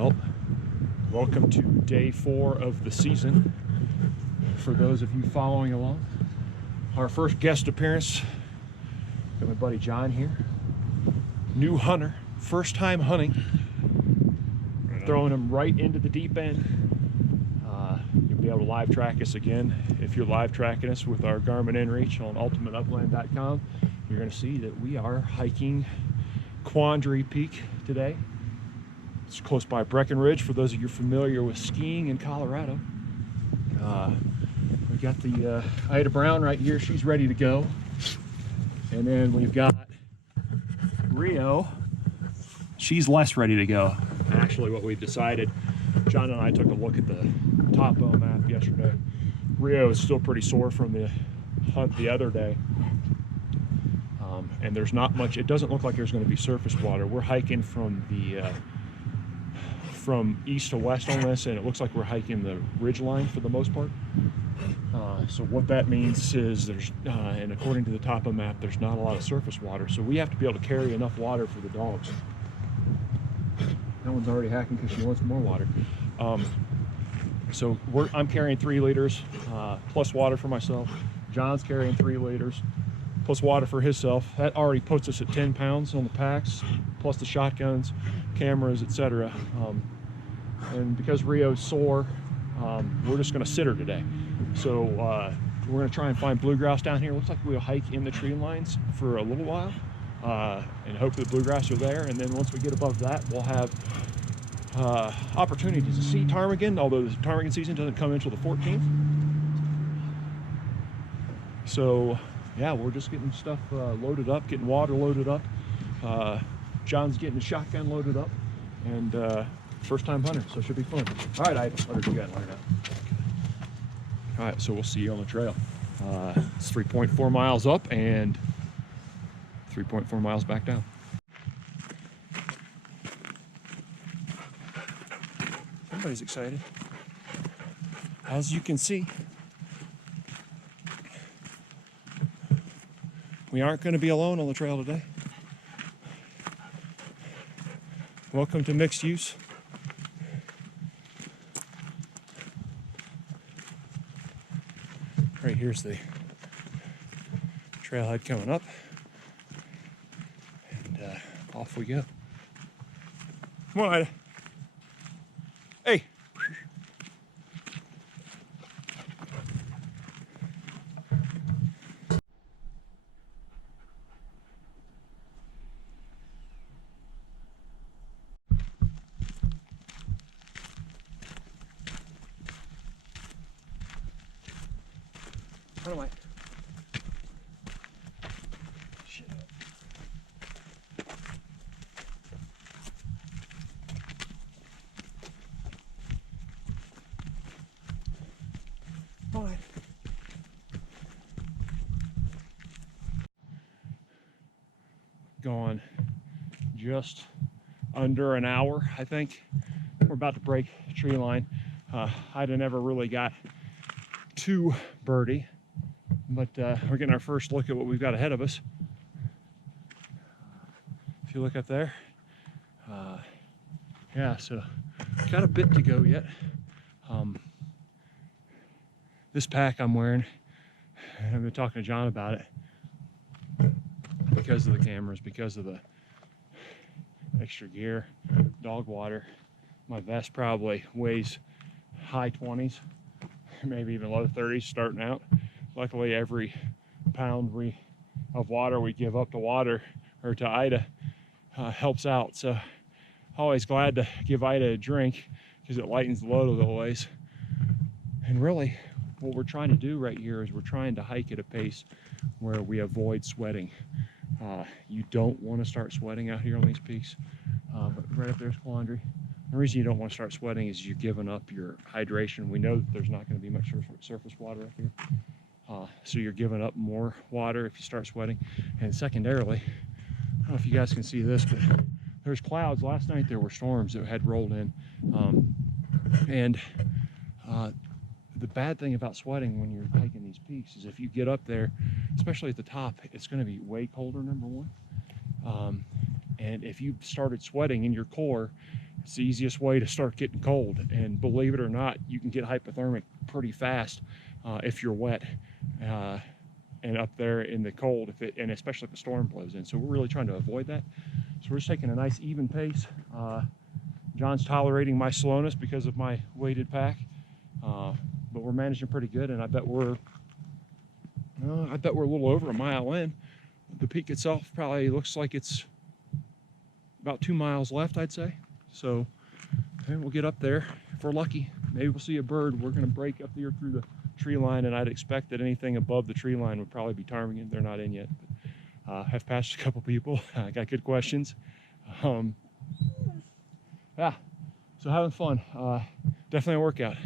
Well, welcome to day 4 of the season. For those of you following along, our first guest appearance, got my buddy John here. New hunter, first time hunting. Throwing him right into the deep end. You'll be able to live track us again. If you're live tracking us with our Garmin inReach on ultimateupland.com, you're going to see that we are hiking Quandary Peak today. It's close by Breckenridge, for those of you familiar with skiing in Colorado. We got the Ida Brown right here. She's ready to go. And then we've got Rio. She's less ready to go. Actually, what we've decided, John and I took a look at the topo map yesterday. Rio is still pretty sore from the hunt the other day. And there's not much, it doesn't look like there's going to be surface water. We're hiking from the from east to west on this, and it looks like we're hiking the ridge line for the most part. So what that means is there's, and according to the topo map, there's not a lot of surface water. So we have to be able to carry enough water for the dogs. That one's already hacking because she wants more water. So I'm carrying 3 liters plus water for myself. John's carrying 3 liters plus water for himself. That already puts us at 10 pounds on the packs, plus the shotguns, cameras, etc. And because Rio's sore, we're just going to sit her today. So we're going to try and find bluegrass down here. Looks like we'll hike in the tree lines for a little while and hope that the bluegrass are there. And then once we get above that, we'll have opportunities to see ptarmigan, although the ptarmigan season doesn't come until the 14th. So yeah, we're just getting stuff loaded up, getting water loaded up. John's getting the shotgun loaded up, and first time hunter, so it should be fun. All right, Ida, let her do that, let her know. All right, so we'll see you on the trail. It's 3.4 miles up and 3.4 miles back down. Everybody's excited. As you can see, we aren't going to be alone on the trail today. Welcome to mixed use. Right here's the trailhead coming up, and off we go. Come on, Ida. Hey. Run away. Shit. All right. Gone just under an hour, I think. We're about to break the tree line. Ida never really got too birdie, but we're getting our first look at what we've got ahead of us. If you look up there, yeah, so got a bit to go yet. This pack I'm wearing, and I've been talking to John about it, because of the cameras, because of the extra gear, dog water. My vest probably weighs high 20s, maybe even low 30s starting out. Luckily, every pound of water we give up to water or to Ida helps out. So always glad to give Ida a drink because it lightens the load a little ways. And really, what we're trying to do right here is we're trying to hike at a pace where we avoid sweating. You don't want to start sweating out here on these peaks, but right up there's Quandary. The reason you don't want to start sweating is you're giving up your hydration. We know that there's not going to be much surface water up here. So you're giving up more water if you start sweating. And secondarily, I don't know if you guys can see this, but there's clouds. Last night there were storms that had rolled in. The bad thing about sweating when you're hiking these peaks is if you get up there, especially at the top, it's going to be way colder, number one. And if you started sweating in your core, It's the easiest way to start getting cold, and believe it or not, you can get hypothermic pretty fast if you're wet and up there in the cold, and especially if the storm blows in. So we're really trying to avoid that. So we're just taking a nice even pace. John's tolerating my slowness because of my weighted pack, but we're managing pretty good, and I bet we're a little over a mile in. The peak itself probably looks like it's about 2 miles left, I'd say. So we'll get up there. If we're lucky, maybe we'll see a bird. We're going to break up here through the tree line, and I'd expect that anything above the tree line would probably be ptarmigan. They're not in yet. But, have passed a couple people. I got good questions. Yeah, so having fun. Definitely a workout.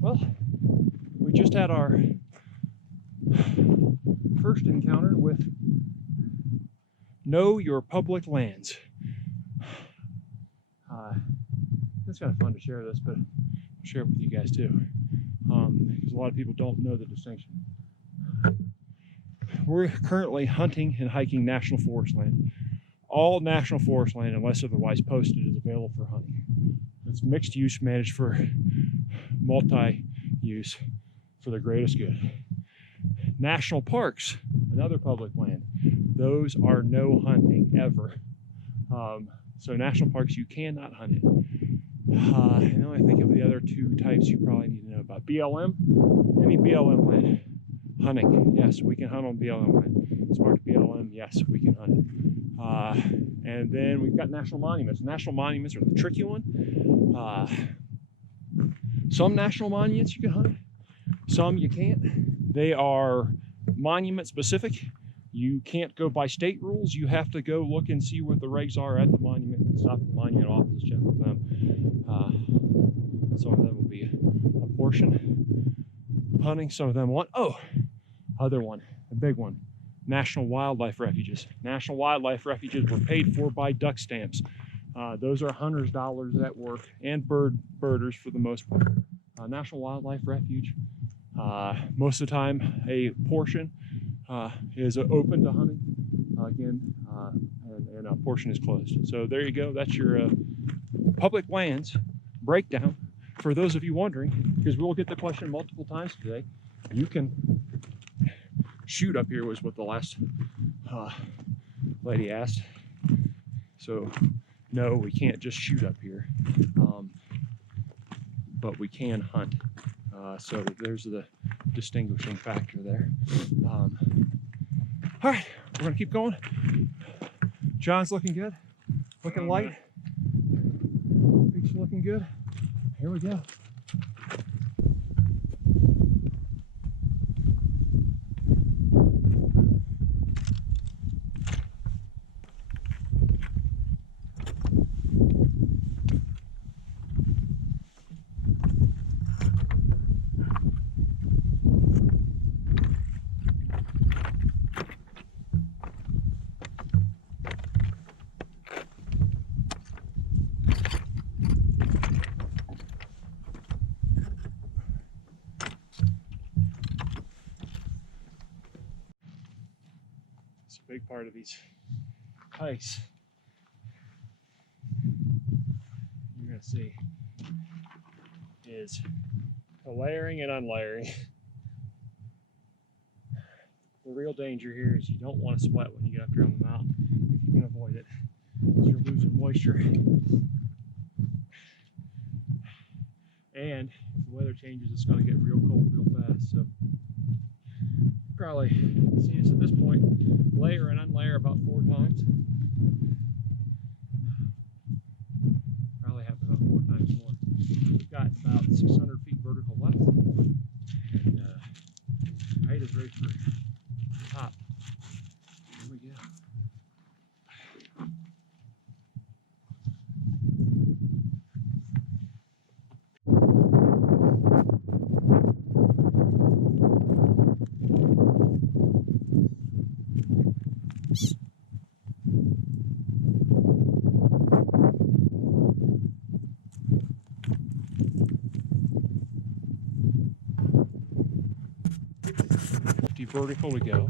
Well, we just had our first encounter with Know Your Public Lands. It's kind of fun to share this, but I'll share it with you guys too, because a lot of people don't know the distinction. We're currently hunting and hiking national forest land. All national forest land, unless otherwise posted, is available for hunting. It's mixed use, managed for multi-use for the greatest good. National parks, another public land, those are no hunting ever. So national parks, you cannot hunt it. And then I think of the other two types you probably need to know about. BLM, any BLM land. Hunting, yes, we can hunt on BLM land. Smart BLM, yes, we can hunt it. And then we've got national monuments. National monuments are the tricky one. Some national monuments you can hunt, some you can't. They are monument specific. You can't go by state rules. You have to go look and see what the regs are at the monument. Stop at the monument office, check with them. Some of them will be a portion hunting. Some of them want, other one, a big one, national wildlife refuges. National wildlife refuges were paid for by duck stamps. Those are hunters' dollars at work, and birders for the most part. National wildlife refuge, most of the time a portion is open to hunting again, and a portion is closed. So there you go. That's your public lands breakdown. For those of you wondering, because we'll get the question multiple times today, you can shoot up here, was what the last lady asked. So no, we can't just shoot up here, but we can hunt. So there's the distinguishing factor there. All right, we're gonna keep going. John's looking good, looking light. Peaks looking good. Here we go. Big part of these hikes, you're going to see, is the layering and unlayering. The real danger here is you don't want to sweat when you get up here on the mountain. If you can avoid it, because you're losing moisture. And if the weather changes, it's going to get real cold real fast. So probably seen us at this point layer and unlayer about 4 times. Probably have about 4 times more. We've got about 600 feet vertical left, and height is ready for the top. Here we go. vertical to go.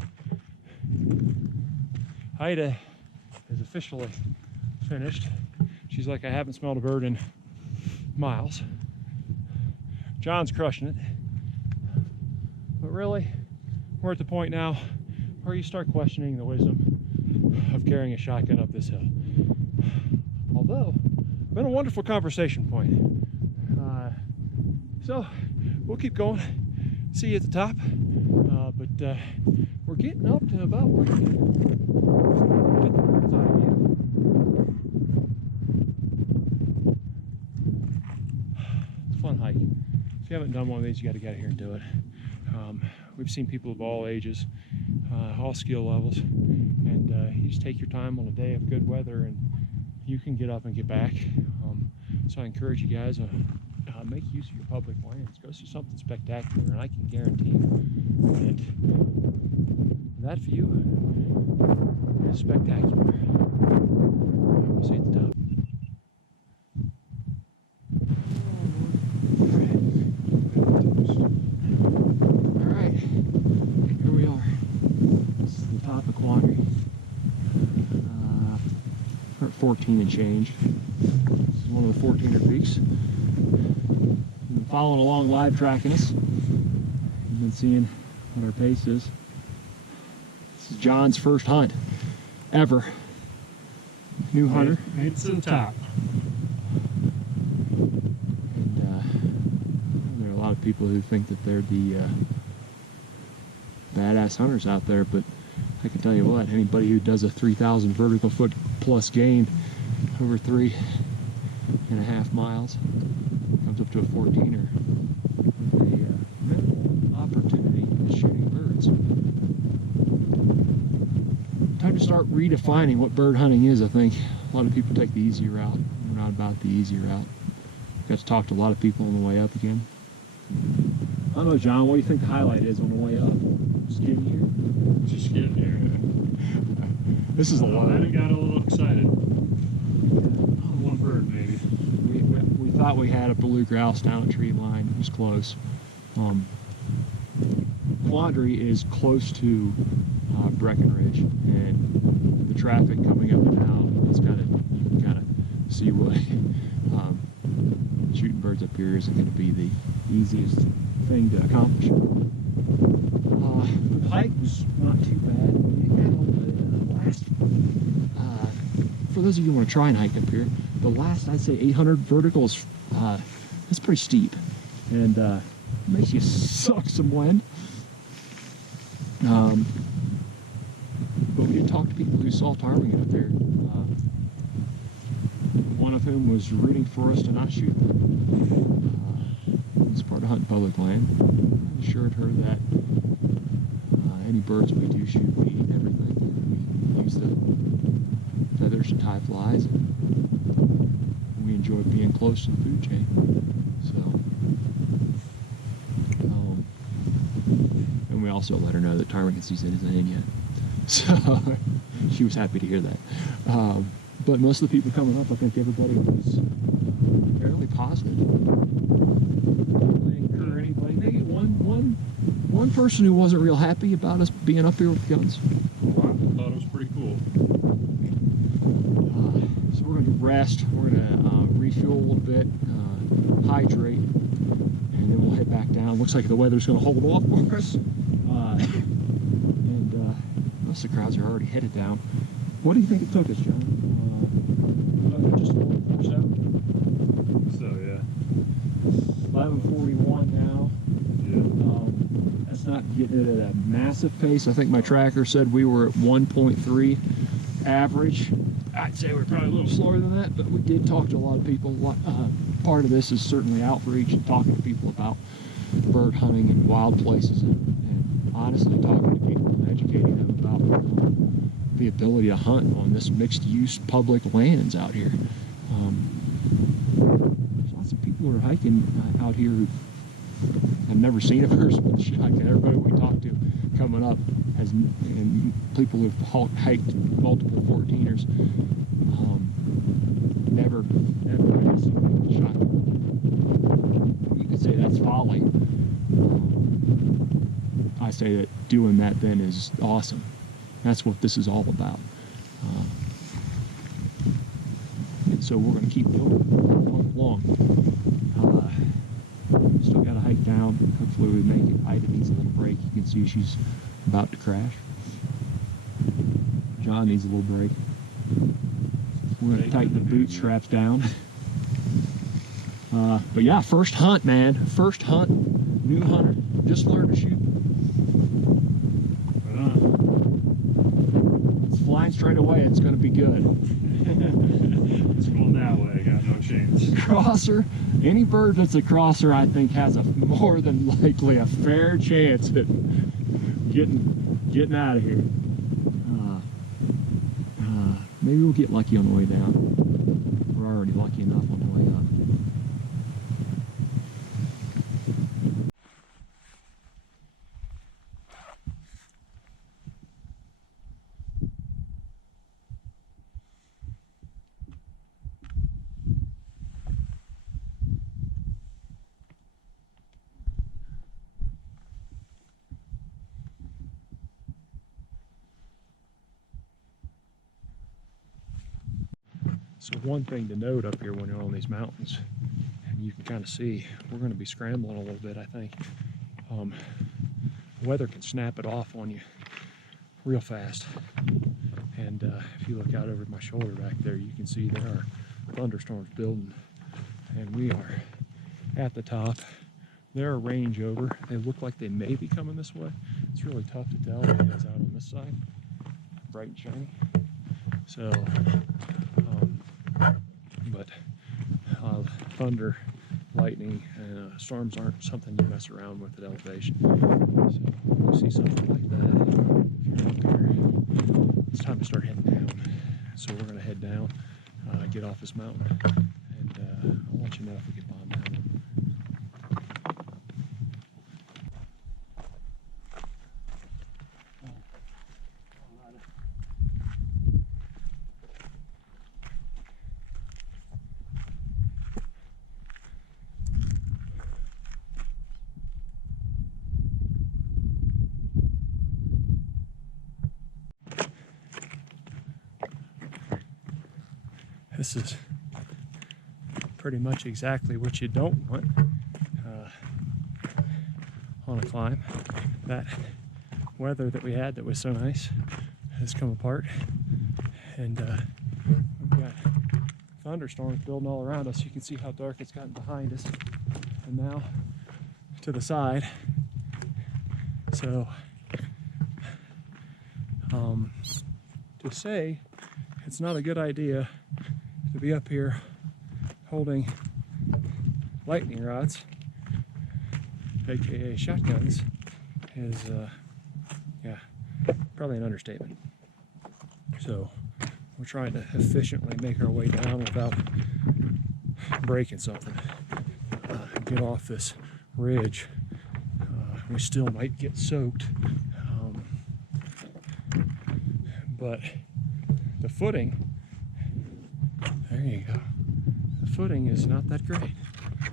Haida is officially finished. She's like, I haven't smelled a bird in miles. John's crushing it. But really, we're at the point now where you start questioning the wisdom of carrying a shotgun up this hill. Although, been a wonderful conversation point. So, we'll keep going. See you at the top. But we're getting up to about where you get the bird's eye view. It's a fun hike. If you haven't done one of these, you got to get out here and do it. We've seen people of all ages, all skill levels, and you just take your time on a day of good weather and you can get up and get back. So I encourage you guys, make use of your public lands. Go see something spectacular, and I can guarantee you that view is spectacular. We'll see you at the top. Alright, here we are. This is the top of Quandary. We're at 14 and change. This is one of the 14er peaks. You've been following along, live tracking us. You've been seeing what our pace is. This is John's first hunt ever. New hunter. Made it to the top. And there are a lot of people who think that they're the badass hunters out there, but I can tell you what, anybody who does a 3,000 vertical foot plus gain over 3.5 miles comes up to a 14er with a opportunity to shooting birds. Time to start redefining what bird hunting is, I think. A lot of people take the easy route. We're not about the easy route. Got to talk to a lot of people on the way up again. I don't know, John, what do you think the highlight is on the way up? Just getting here? Just getting here. This is a lot. I got a little excited. One bird, maybe. We thought we had a blue grouse down a tree line. It was close. Quandary is close to Breckenridge, and the traffic coming up and down, it's kind of see what shooting birds up here isn't going to be the easiest thing to accomplish. The hike was not too bad. It got a little bit last. For those of you who want to try and hike up here, the last, I'd say 800 vertical is it's pretty steep, and makes you suck some wind. But we did talk to people who saw ptarmigan up here. One of whom was rooting for us to not shoot them. It's part of hunting public land. I assured her that any birds we do shoot, we eat everything. We use the feathers to tie flies, and we enjoy being close to the food chain. So, and we also let her know that ptarmigan season isn't in yet. So she was happy to hear that. But most of the people coming up, I think everybody was fairly positive. Didn't incur anybody. Maybe one person who wasn't real happy about us being up here with guns. Oh, I thought it was pretty cool. So we're going to rest. We're going to refuel a little bit, hydrate, and then we'll head back down. Looks like the weather's going to hold off for us. And most of the crowds are already headed down. What do you think it took us, John? Just 4 so. So yeah. 11:41 now. Yeah. That's not getting it at a massive pace. I think my tracker said we were at 1.3 average. I'd say we're probably a little slower than that, but we did talk to a lot of people. Part of this is certainly outreach and talking to people about bird hunting in wild places, and honestly talking to people and educating them about the ability to hunt on this mixed-use public lands out here. There's lots of people who are hiking out here who have never seen a person with a shotgun. Everybody we talk to coming up has, and people who've hiked multiple 14ers, never had seen a shotgun. You could say that's folly. I I say that doing that then is awesome. That's what this is all about. And so we're going to keep building along. Still got to hike down. Hopefully we make it. Ida needs a little break. You can see she's about to crash. John needs a little break. We're going to tighten the bootstraps down. But yeah, first hunt, man. First hunt. New hunter. Just learned to shoot. It's flying straight away. It's going to be good. It's going that way. Got no chance. Crosser. Any bird that's a crosser, I think, has a more than likely a fair chance at getting out of here. Maybe we'll get lucky on the way down. We're already lucky enough on the way up. So one thing to note up here when you're on these mountains, and you can kind of see, we're going to be scrambling a little bit, I think. Weather can snap it off on you real fast. And if you look out over my shoulder back there, you can see there are thunderstorms building. And we are at the top. They're a range over. They look like they may be coming this way. It's really tough to tell because out on this side, bright and shiny. So, but thunder, lightning, and storms aren't something you mess around with at elevation. So when you see something like that, if you're up here, it's time to start heading down. So we're going to head down, get off this mountain, and I'll let you know if we get bomb down. This is pretty much exactly what you don't want on a climb. That weather that we had that was so nice has come apart, and we've got thunderstorms building all around us. You can see how dark it's gotten behind us, and now to the side. So to say it's not a good idea to be up here holding lightning rods, aka shotguns, is yeah, probably an understatement. So we're trying to efficiently make our way down without breaking something. Get off this ridge. We still might get soaked, but the footing, there you go, the footing is not that great.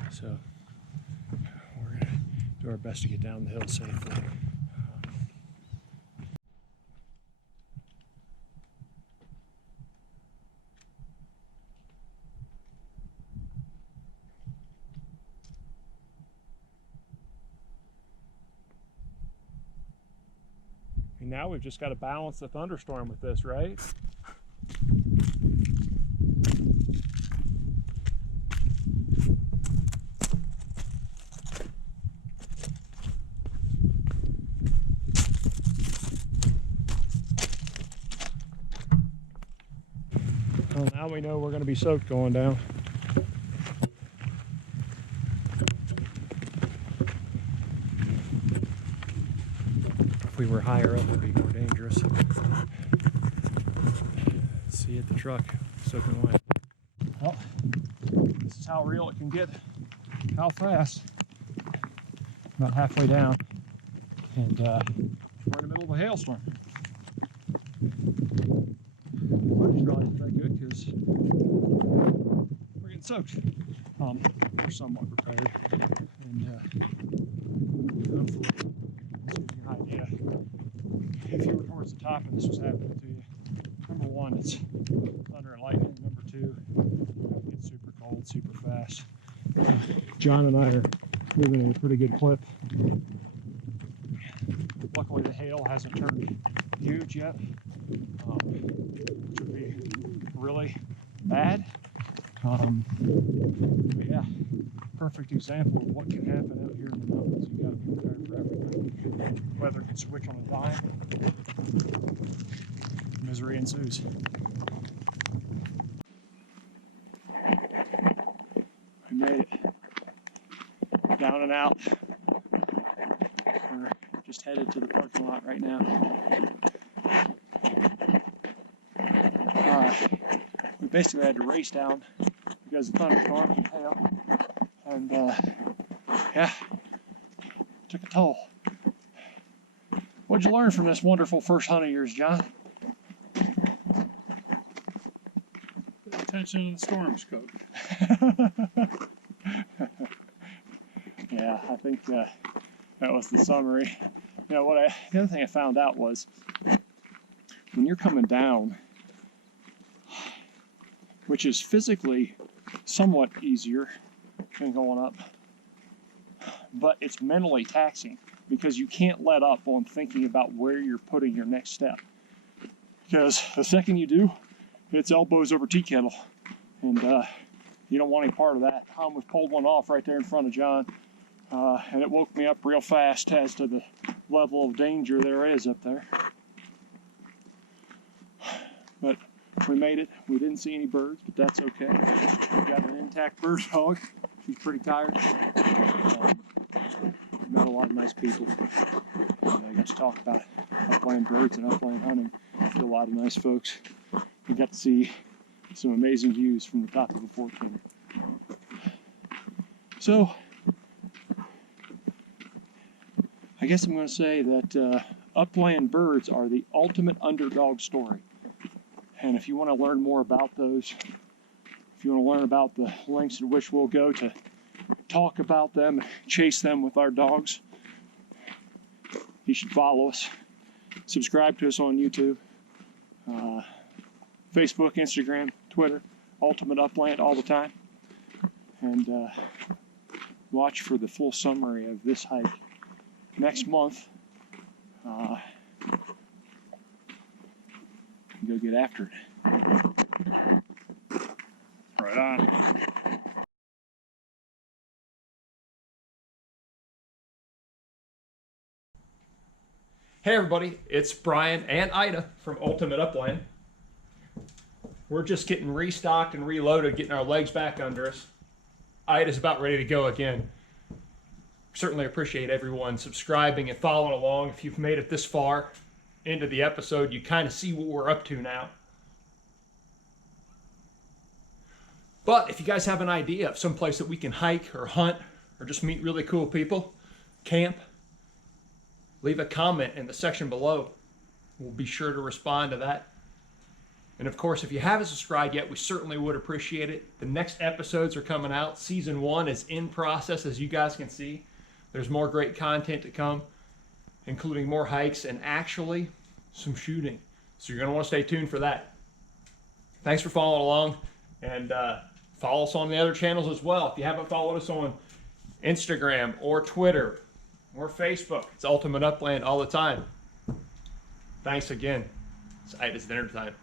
So we're going to do our best to get down the hill safely. And now we've just got to balance the thunderstorm with this, right? Well, now we know we're going to be soaked going down. If we were higher up, it'd be more dangerous. See at the truck, soaking wet. Well, this is how real it can get. How fast? About halfway down, and we're in the middle of a hailstorm. Footage probably isn't that good because we're getting soaked. We're somewhat prepared, and hopefully this gives you an idea top and this was happening to you. Number one, it's thunder and lightning. Number two, it gets super cold, super fast. John and I are moving at a pretty good clip. Luckily, the hail hasn't turned huge yet, which would be really bad. But yeah, perfect example of what can happen out here in the mountains. You got to be prepared for everything. Weather can switch on a dime. Misery ensues. We made it down and out. We're just headed to the parking lot right now. We basically had to race down because of the thunderstorm and hail, and yeah, took a toll. What'd you learn from this wonderful first hunt of yours, John? Attention to the storms, Coach. Yeah, I think that was the summary. You know, the other thing I found out was when you're coming down, which is physically somewhat easier than going up, but it's mentally taxing because you can't let up on thinking about where you're putting your next step. Because the second you do, it's elbows over tea kettle, and you don't want any part of that. I almost pulled one off right there in front of John, and it woke me up real fast as to the level of danger there is up there. But we made it. We didn't see any birds, but that's okay. We got an intact bird dog. She's pretty tired. Met a lot of nice people. I got to talk about upland birds and upland hunting with a lot of nice folks. We got to see some amazing views from the top of the Fort Canyon. So, I guess I'm going to say that upland birds are the ultimate underdog story. And if you want to learn more about those, if you want to learn about the lengths at which we'll go to talk about them, chase them with our dogs, you should follow us. Subscribe to us on YouTube, Facebook, Instagram, Twitter, Ultimate Upland all the time. And watch for the full summary of this hike next month. Go get after it. Right on. Hey everybody, it's Brian and Ida from Ultimate Upland. We're just getting restocked and reloaded, getting our legs back under us. Ida's about ready to go again. Certainly appreciate everyone subscribing and following along. If you've made it this far into the episode, you kind of see what we're up to now. But if you guys have an idea of some place that we can hike or hunt or just meet really cool people, camp, leave a comment in the section below. We'll be sure to respond to that. And of course, if you haven't subscribed yet, we certainly would appreciate it. The next episodes are coming out. Season 1 is in process, as you guys can see. There's more great content to come, including more hikes and actually some shooting. So you're going to want to stay tuned for that. Thanks for following along, and follow us on the other channels as well. If you haven't followed us on Instagram or Twitter or Facebook, it's Ultimate Upland all the time. Thanks again. It's dinner time.